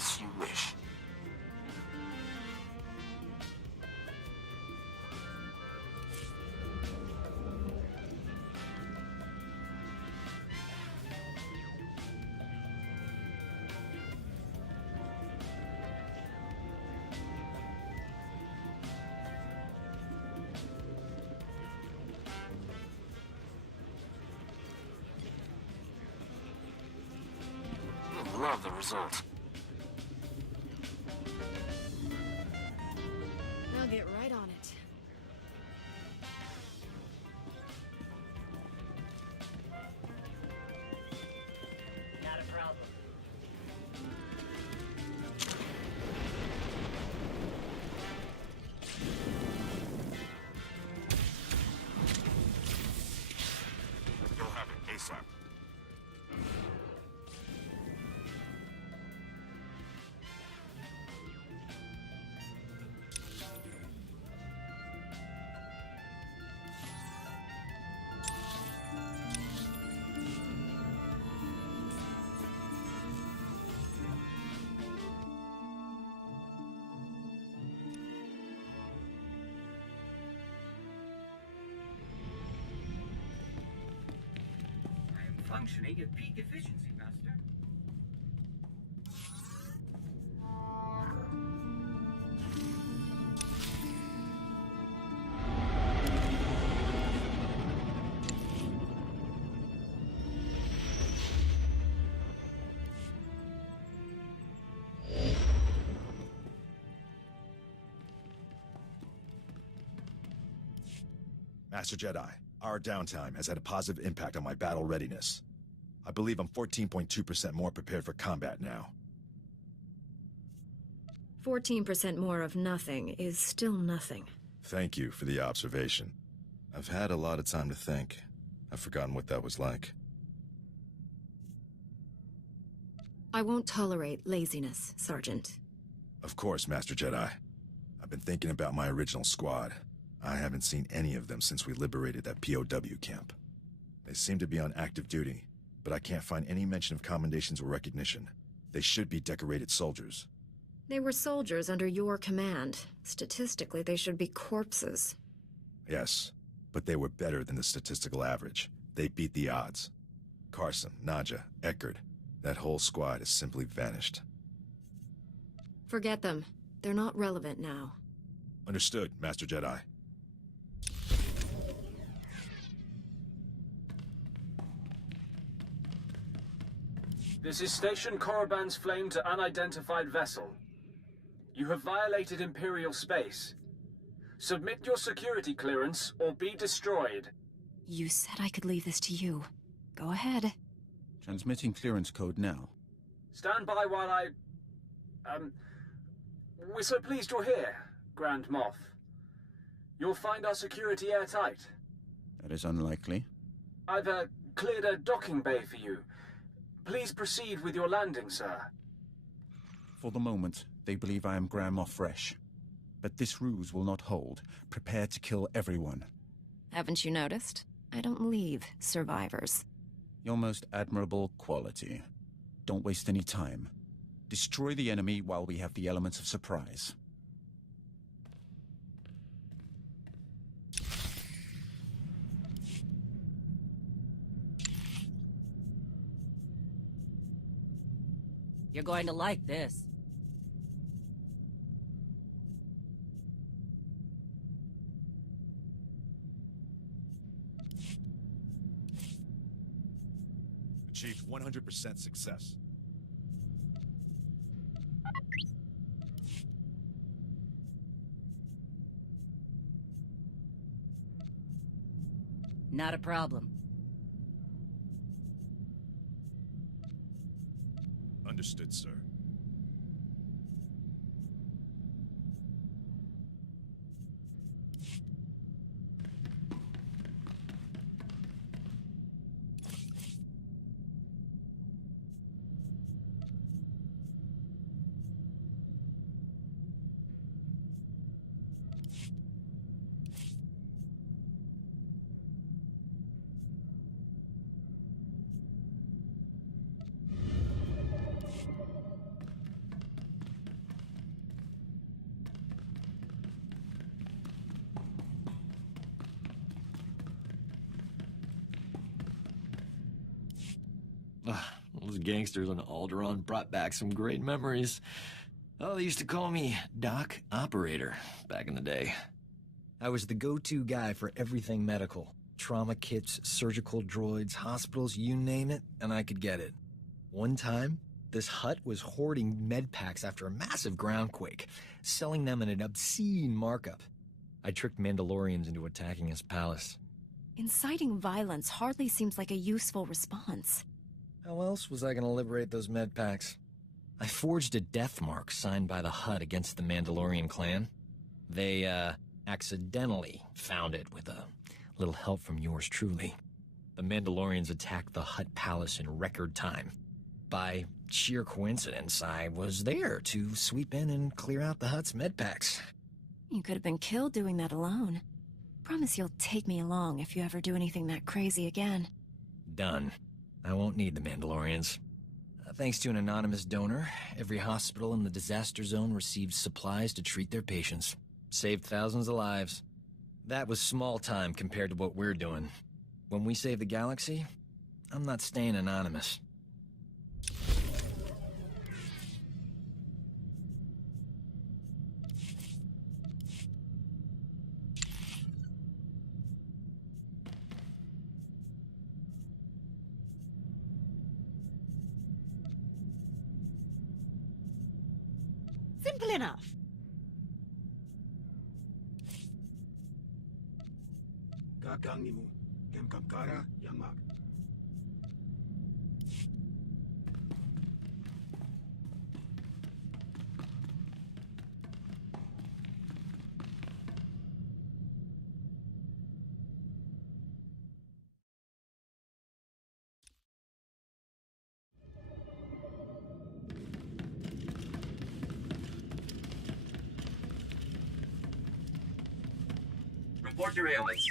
As you wish. You'll love the result. I'll get right on it. Not a problem. You'll have it ASAP. I am functioning at peak efficiency, Master. Master Jedi, our downtime has had a positive impact on my battle readiness. I believe I'm 14.2% more prepared for combat now. 14% more of nothing is still nothing. Thank you for the observation. I've had a lot of time to think. I've forgotten what that was like. I won't tolerate laziness, Sergeant. Of course, Master Jedi. I've been thinking about my original squad. I haven't seen any of them since we liberated that POW camp. They seem to be on active duty, but I can't find any mention of commendations or recognition. They should be decorated soldiers. They were soldiers under your command. Statistically, they should be corpses. Yes, but they were better than the statistical average. They beat the odds. Carson, Nadja, Eckerd, that whole squad has simply vanished. Forget them. They're not relevant now. Understood, Master Jedi. This is Station Korriban's Flame to unidentified vessel. You have violated Imperial space. Submit your security clearance or be destroyed. You said I could leave this to you. Go ahead. Transmitting clearance code now. Stand by while I... We're so pleased you're here, Grand Moff. You'll find our security airtight. That is unlikely. I've, cleared a docking bay for you. Please proceed with your landing, sir. For the moment, they believe I am Grand Moff Fresh. But this ruse will not hold. Prepare to kill everyone. Haven't you noticed? I don't leave survivors. Your most admirable quality. Don't waste any time. Destroy the enemy while we have the elements of surprise. You're going to like this. Achieved 100% success. Not a problem. Understood, sir. Those gangsters on Alderaan brought back some great memories. Oh, they used to call me Doc Operator back in the day. I was the go-to guy for everything medical. Trauma kits, surgical droids, hospitals, you name it, and I could get it. One time, this hut was hoarding med packs after a massive groundquake, selling them at an obscene markup. I tricked Mandalorians into attacking his palace. Inciting violence hardly seems like a useful response. How else was I going to liberate those med packs? I forged a death mark signed by the Hutt against the Mandalorian clan. They, accidentally found it with a little help from yours truly. The Mandalorians attacked the Hutt palace in record time. By sheer coincidence, I was there to sweep in and clear out the Hutt's med packs. You could have been killed doing that alone. Promise you'll take me along if you ever do anything that crazy again. Done. I won't need the Mandalorians. Thanks to an anonymous donor, every hospital in the disaster zone received supplies to treat their patients. Saved thousands of lives. That was small time compared to what we're doing. When we save the galaxy, I'm not staying anonymous. Simple enough. Kakangimu, Kemkamkara, Yamak. Report derailments.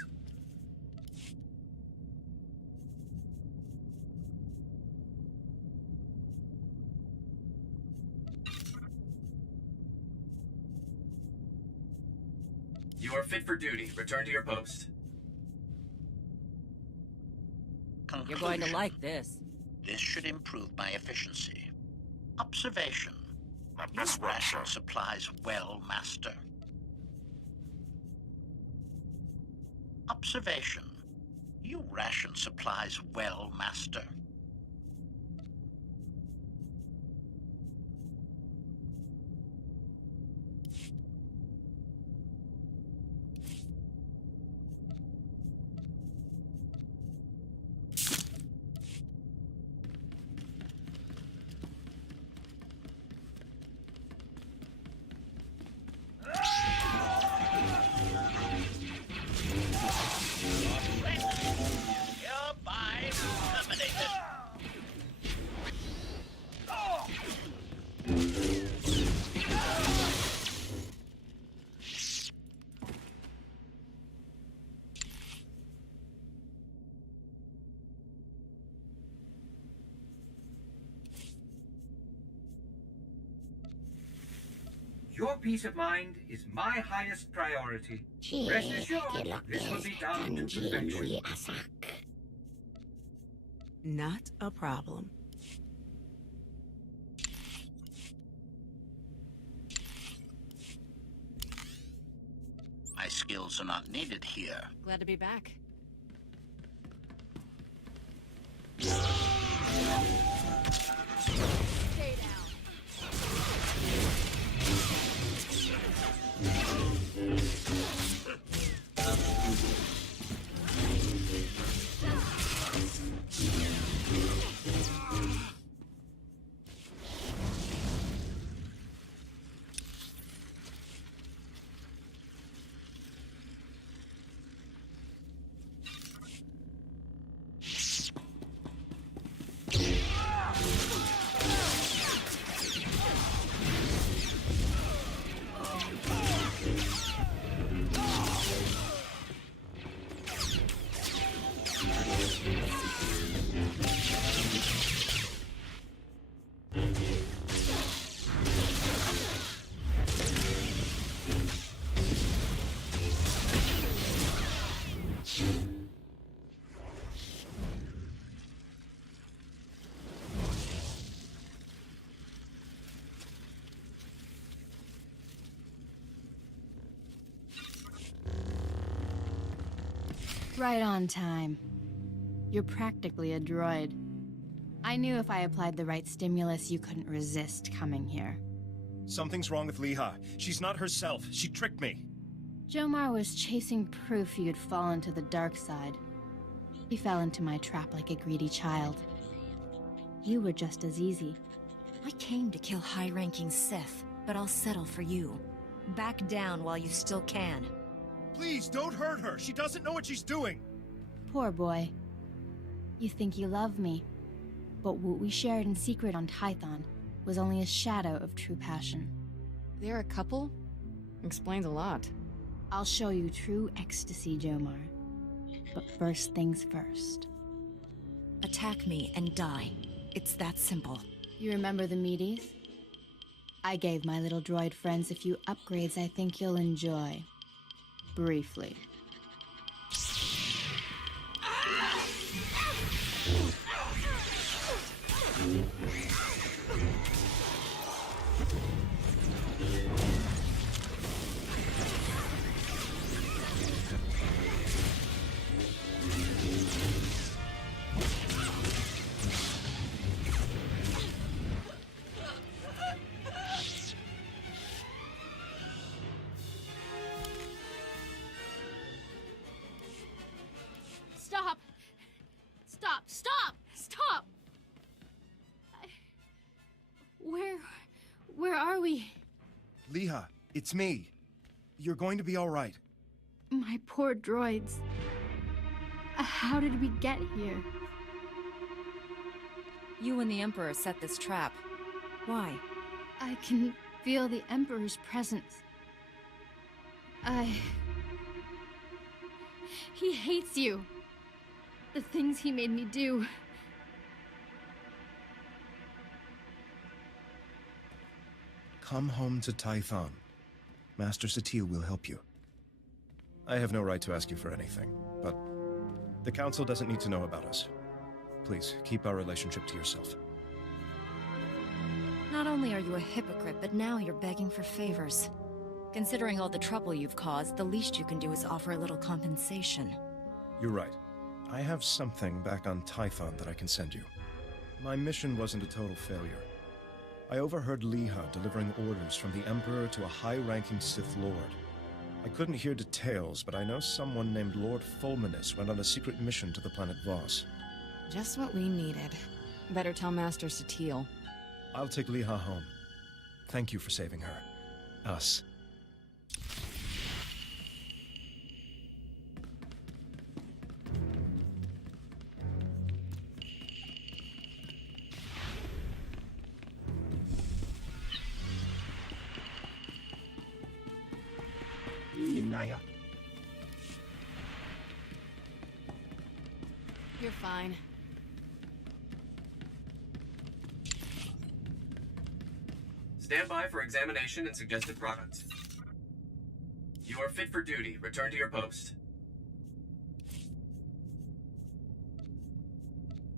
You are fit for duty. Return to your post. You're going to like this. This should improve my efficiency. Observation. My Your best work, ration sir. supplies well, Master. Observation. You ration supplies well, Master. Hereby terminated. Your peace of mind is my highest priority. Rest assured, this will be done to perfection. Not a problem. My skills are not needed here. Glad to be back. Stay down. Right on time. You're practically a droid. I knew if I applied the right stimulus, you couldn't resist coming here. Something's wrong with Liha. She's not herself. She tricked me. Jomar was chasing proof you'd fallen to the dark side. He fell into my trap like a greedy child. You were just as easy. I came to kill high-ranking Sith, but I'll settle for you. Back down while you still can. Please, don't hurt her. She doesn't know what she's doing. Poor boy. You think you love me, but what we shared in secret on Tython was only a shadow of true passion. They're a couple? Explains a lot. I'll show you true ecstasy, Jomar. But first things first. Attack me and die. It's that simple. You remember the meaties? I gave my little droid friends a few upgrades I think you'll enjoy. Briefly. Stop! Stop! Stop! Stop! Where are we? Liha, it's me. You're going to be all right. My poor droids. How did we get here? You and the Emperor set this trap. Why? I can feel the Emperor's presence. He hates you. The things he made me do. Come home to Tython. Master Satele will help you. I have no right to ask you for anything, but the Council doesn't need to know about us. Please, keep our relationship to yourself. Not only are you a hypocrite, but now you're begging for favors. Considering all the trouble you've caused, the least you can do is offer a little compensation. You're right. I have something back on Tython that I can send you. My mission wasn't a total failure. I overheard Liha delivering orders from the Emperor to a high-ranking Sith Lord. I couldn't hear details, but I know someone named Lord Fulminus went on a secret mission to the planet Voss. Just what we needed. Better tell Master Satele. I'll take Liha home. Thank you for saving her. Us. You're fine. Stand by for examination and suggested products. You are fit for duty. Return to your post.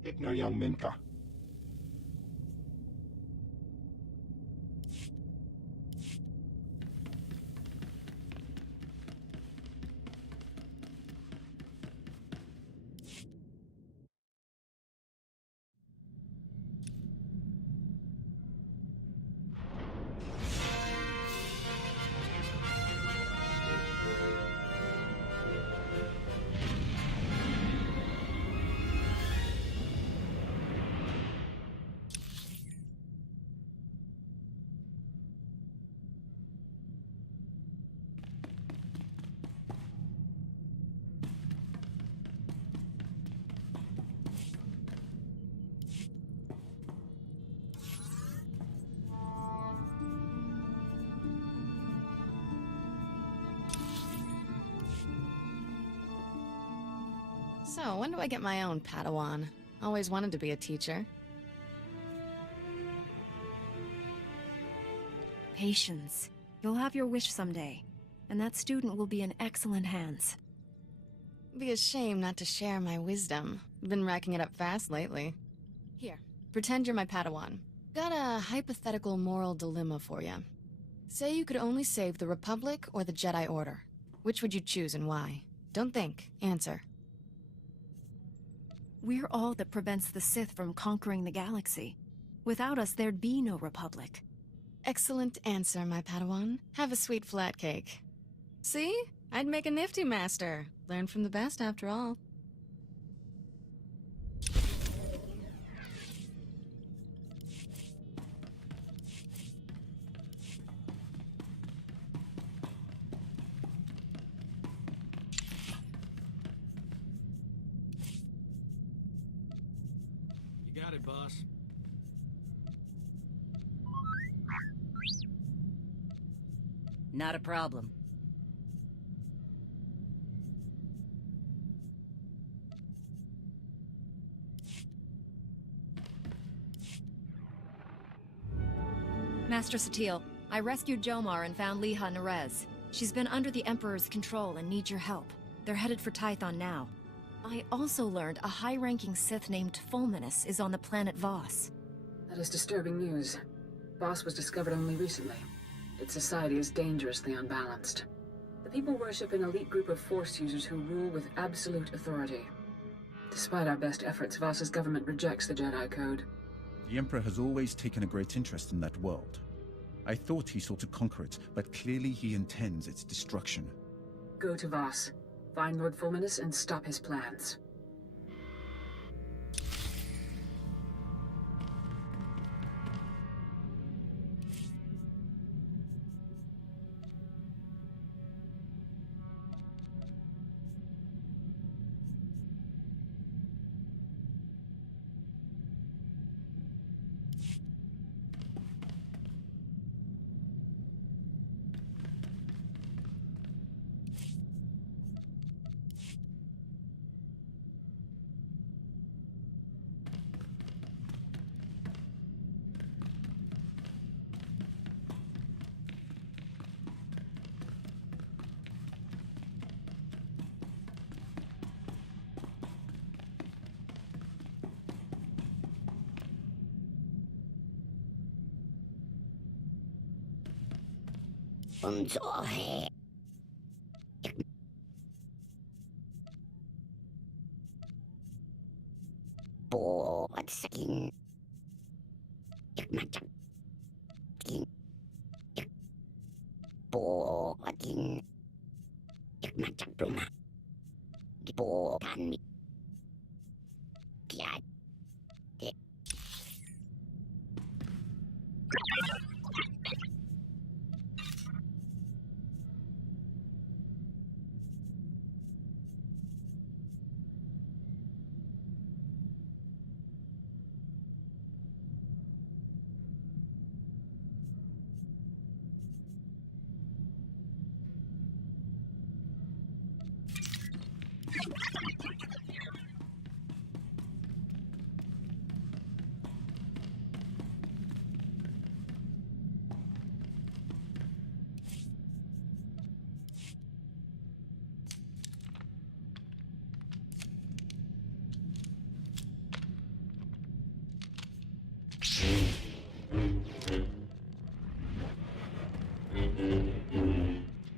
Ikna yang Minka. So, when do I get my own Padawan? Always wanted to be a teacher. Patience. You'll have your wish someday, and that student will be in excellent hands. Be a shame not to share my wisdom. Been racking it up fast lately. Here, pretend you're my Padawan. Got a hypothetical moral dilemma for you. Say you could only save the Republic or the Jedi Order. Which would you choose and why? Don't think. Answer. We're all that prevents the Sith from conquering the galaxy. Without us, there'd be no Republic. Excellent answer, my Padawan. Have a sweet flat cake. See? I'd make a nifty master. Learn from the best, after all. You got it, boss. Not a problem. Master Satele, I rescued Jomar and found Liha Nerez. She's been under the Emperor's control and needs your help. They're headed for Tython now. I also learned a high-ranking Sith named Fulminus is on the planet Voss. That is disturbing news. Voss was discovered only recently. Its society is dangerously unbalanced. The people worship an elite group of Force users who rule with absolute authority. Despite our best efforts, Voss's government rejects the Jedi Code. The Emperor has always taken a great interest in that world. I thought he sought to conquer it, but clearly he intends its destruction. Go to Voss. Find Lord Fulminus and stop his plans.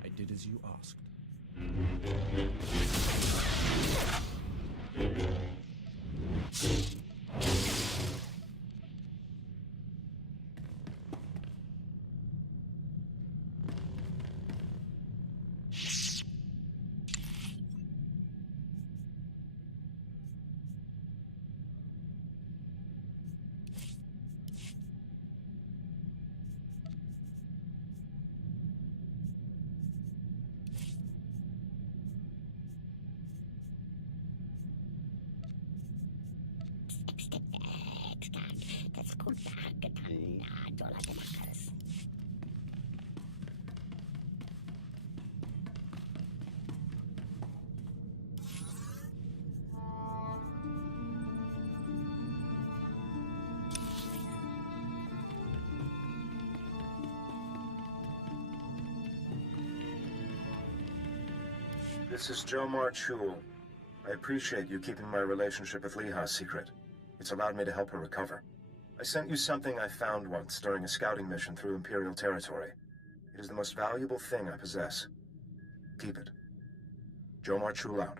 I did as you asked. This is Jomar Chul. I appreciate you keeping my relationship with Liha secret. It's allowed me to help her recover. I sent you something I found once during a scouting mission through Imperial territory. It is the most valuable thing I possess. Keep it. Jomar Chul out.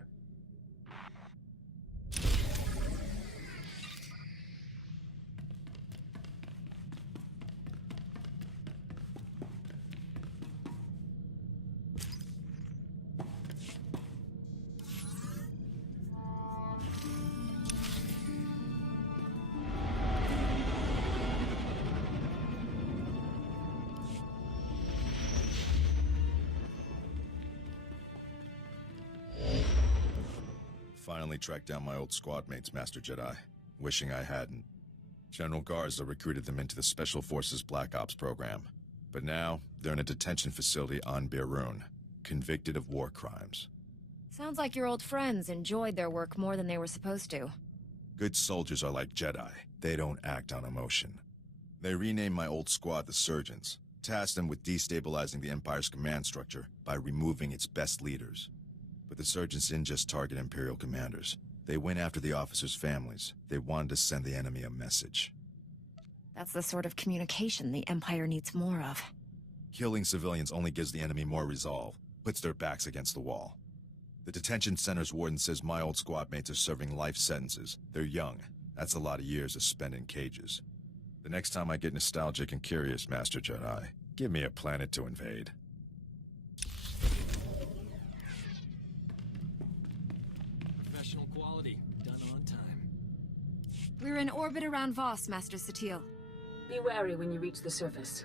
finally tracked down my old squad mates, Master Jedi. Wishing I hadn't. General Garza recruited them into the Special Forces Black Ops program. But now, they're in a detention facility on Beerun, convicted of war crimes. Sounds like your old friends enjoyed their work more than they were supposed to. Good soldiers are like Jedi. They don't act on emotion. They renamed my old squad the Surgeons, tasked them with destabilizing the Empire's command structure by removing its best leaders. But the Surgeons didn't just target Imperial commanders. They went after the officers' families. They wanted to send the enemy a message. That's the sort of communication the Empire needs more of. Killing civilians only gives the enemy more resolve, puts their backs against the wall. The detention center's warden says my old squad mates are serving life sentences. They're young. That's a lot of years to spend in cages. The next time I get nostalgic and curious, Master Jedi, give me a planet to invade. Professional quality, done on time. We're in orbit around Voss, Master Satil. Be wary when you reach the surface.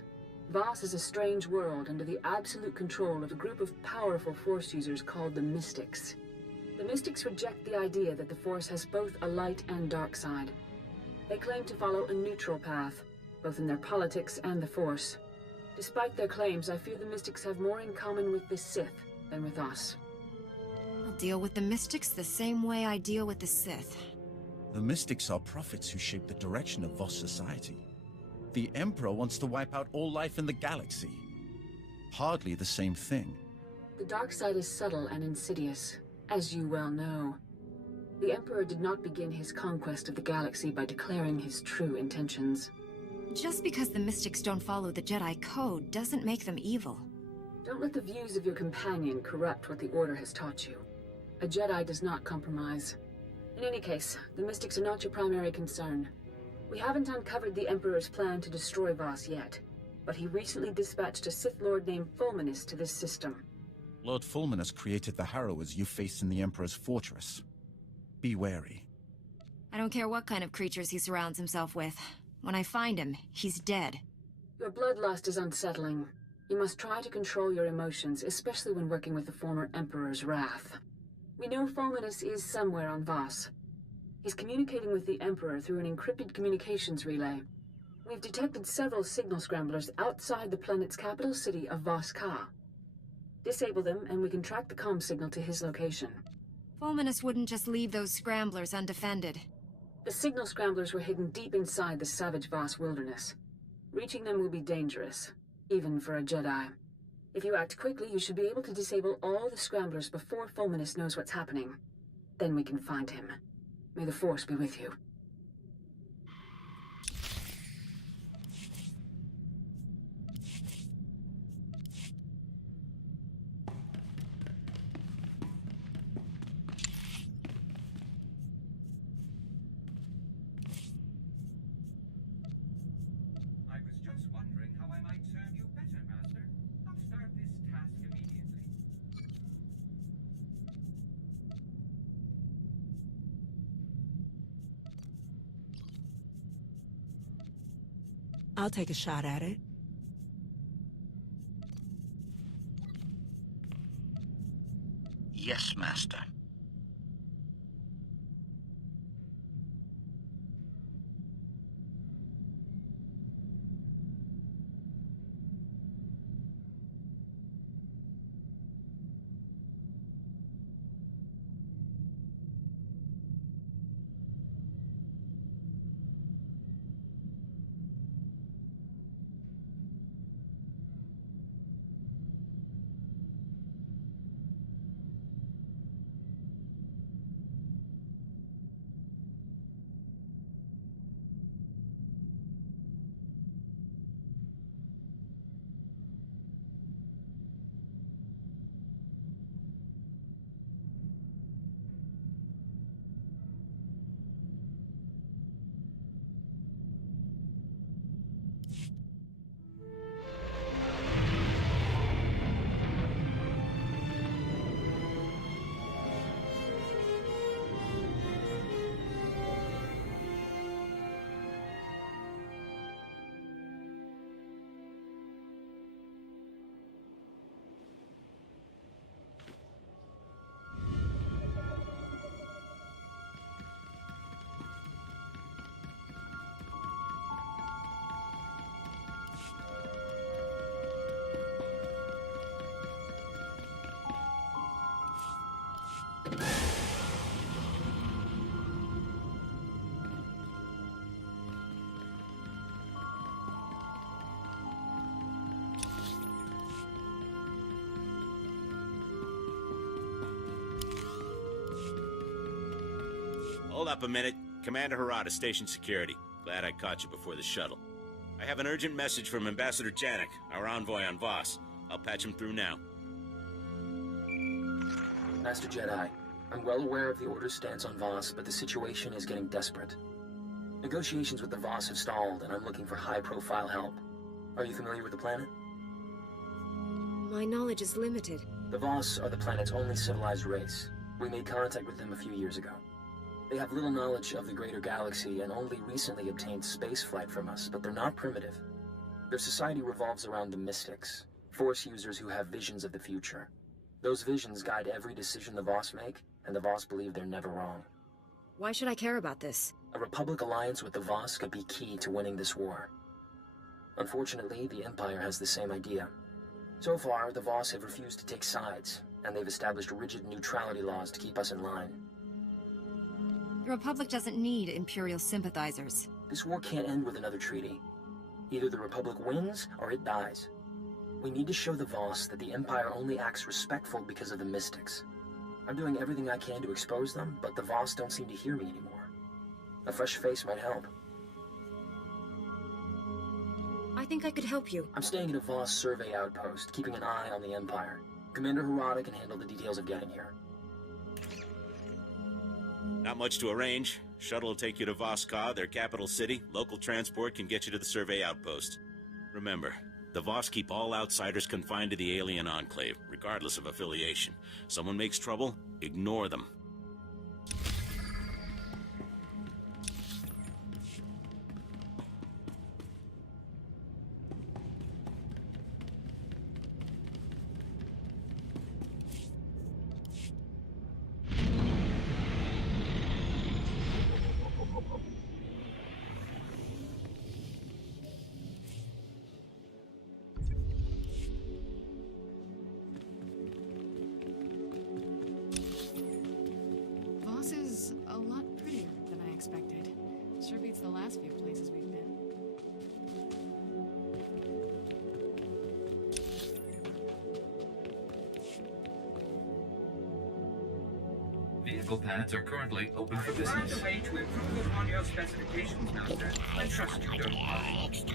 Voss is a strange world under the absolute control of a group of powerful Force users called the Mystics. The Mystics reject the idea that the Force has both a light and dark side. They claim to follow a neutral path, both in their politics and the Force. Despite their claims, I fear the Mystics have more in common with the Sith than with us. I'll deal with the Mystics the same way I deal with the Sith. The Mystics are prophets who shape the direction of Voss society. The Emperor wants to wipe out all life in the galaxy. Hardly the same thing. The dark side is subtle and insidious, as you well know. The Emperor did not begin his conquest of the galaxy by declaring his true intentions. Just because the Mystics don't follow the Jedi Code doesn't make them evil. Don't let the views of your companion corrupt what the Order has taught you. A Jedi does not compromise. In any case, the Mystics are not your primary concern. We haven't uncovered the Emperor's plan to destroy Voss yet, but he recently dispatched a Sith Lord named Fulminus to this system. Lord Fulminus created the Harrowers you faced in the Emperor's fortress. Be wary. I don't care what kind of creatures he surrounds himself with. When I find him, he's dead. Your bloodlust is unsettling. You must try to control your emotions, especially when working with the former Emperor's wrath. We know Fulminus is somewhere on Voss. He's communicating with the Emperor through an encrypted communications relay. We've detected several signal scramblers outside the planet's capital city of Voss Ka. Disable them, and we can track the comm signal to his location. Fulminus wouldn't just leave those scramblers undefended. The signal scramblers were hidden deep inside the savage Voss wilderness. Reaching them will be dangerous, even for a Jedi. If you act quickly, you should be able to disable all the scramblers before Fulminus knows what's happening. Then we can find him. May the Force be with you. I was just wondering how I might serve you better, Master. I'll start this task immediately. I'll take a shot at it. Yes, Master. up a minute. Commander Harada, Station Security. Glad I caught you before the shuttle. I have an urgent message from Ambassador Janek, our envoy on Voss. I'll patch him through now. Master Jedi, I'm well aware of the Order's stance on Voss, but the situation is getting desperate. Negotiations with the Voss have stalled, and I'm looking for high-profile help. Are you familiar with the planet? My knowledge is limited. The Voss are the planet's only civilized race. We made contact with them a few years ago. They have little knowledge of the greater galaxy and only recently obtained spaceflight from us, but they're not primitive. Their society revolves around the Mystics, Force users who have visions of the future. Those visions guide every decision the Voss make, and the Voss believe they're never wrong. Why should I care about this? A Republic alliance with the Voss could be key to winning this war. Unfortunately, the Empire has the same idea. So far, the Voss have refused to take sides, and they've established rigid neutrality laws to keep us in line. The Republic doesn't need Imperial sympathizers. This war can't end with another treaty. Either the Republic wins, or it dies. We need to show the Voss that the Empire only acts respectful because of the Mystics. I'm doing everything I can to expose them, but the Voss don't seem to hear me anymore. A fresh face might help. I think I could help you. I'm staying at a Voss survey outpost, keeping an eye on the Empire. Commander Harada can handle the details of getting here. Not much to arrange. Shuttle will take you to Voss-Ka, their capital city. Local transport can get you to the survey outpost. Remember, the Voss keep all outsiders confined to the alien enclave, regardless of affiliation. Someone makes trouble, ignore them. Voss is a lot prettier than I expected. Sure beats the last few places we've been. Vehicle pads are currently open for business. I find a way to improve upon your specifications, Master. I trust you don't mind.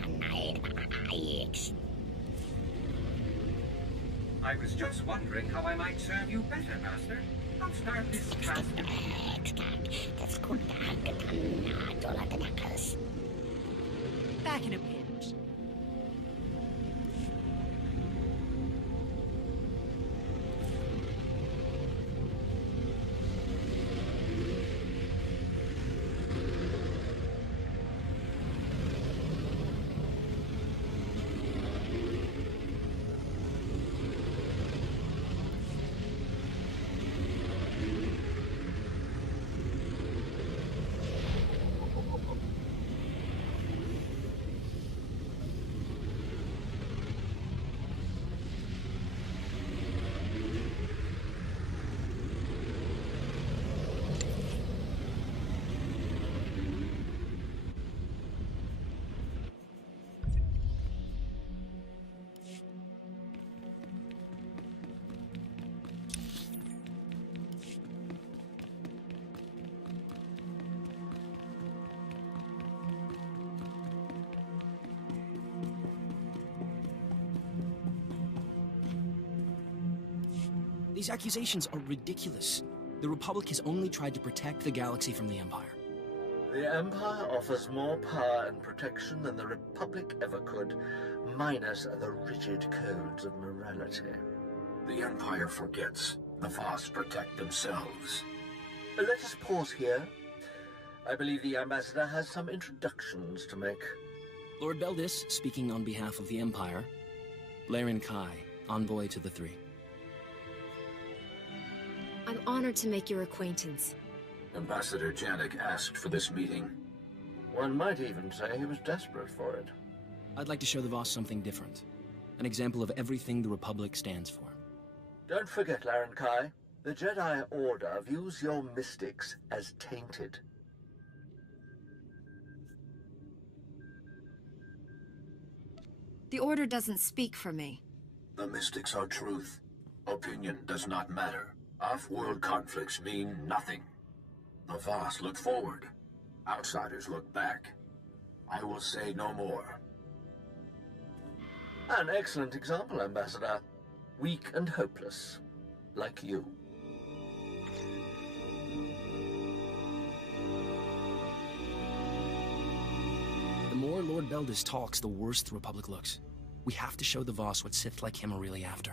I was just wondering how I might serve you better, Master. I'll start this task. Back in a pinch. These accusations are ridiculous. The Republic has only tried to protect the galaxy from the Empire. The Empire offers more power and protection than the Republic ever could, minus the rigid codes of morality. The Empire forgets. The Voss protect themselves. Let us pause here. I believe the Ambassador has some introductions to make. Lord Beldis, speaking on behalf of the Empire. Laren Kai, envoy to the Three. I'm honored to make your acquaintance. Ambassador Janek asked for this meeting. One might even say he was desperate for it. I'd like to show the Voss something different. An example of everything the Republic stands for. Don't forget, Laren Kai. The Jedi Order views your mystics as tainted. The Order doesn't speak for me. The mystics are truth. Opinion does not matter. Off-world conflicts mean nothing. The Voss look forward. Outsiders look back. I will say no more. An excellent example, Ambassador. Weak and hopeless. Like you. The more Lord Beldis talks, the worse the Republic looks. We have to show the Voss what Sith like him are really after.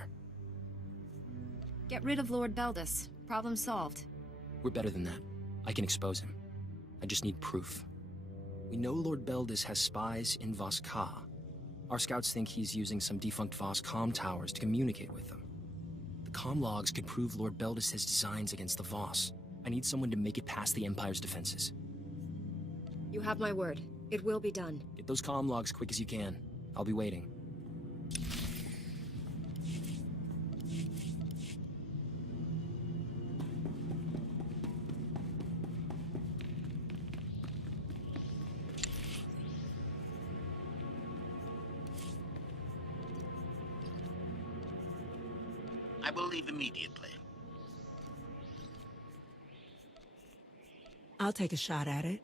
Get rid of Lord Beldis. Problem solved. We're better than that. I can expose him. I just need proof. We know Lord Beldis has spies in Vos Ka. Our scouts think he's using some defunct Voss comm towers to communicate with them. The comm logs could prove Lord Beldis' designs against the Voss. I need someone to make it past the Empire's defenses. You have my word. It will be done. Get those comm logs quick as you can. I'll be waiting. I will leave immediately. I'll take a shot at it.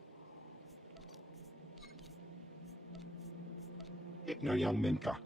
Igna young Minka.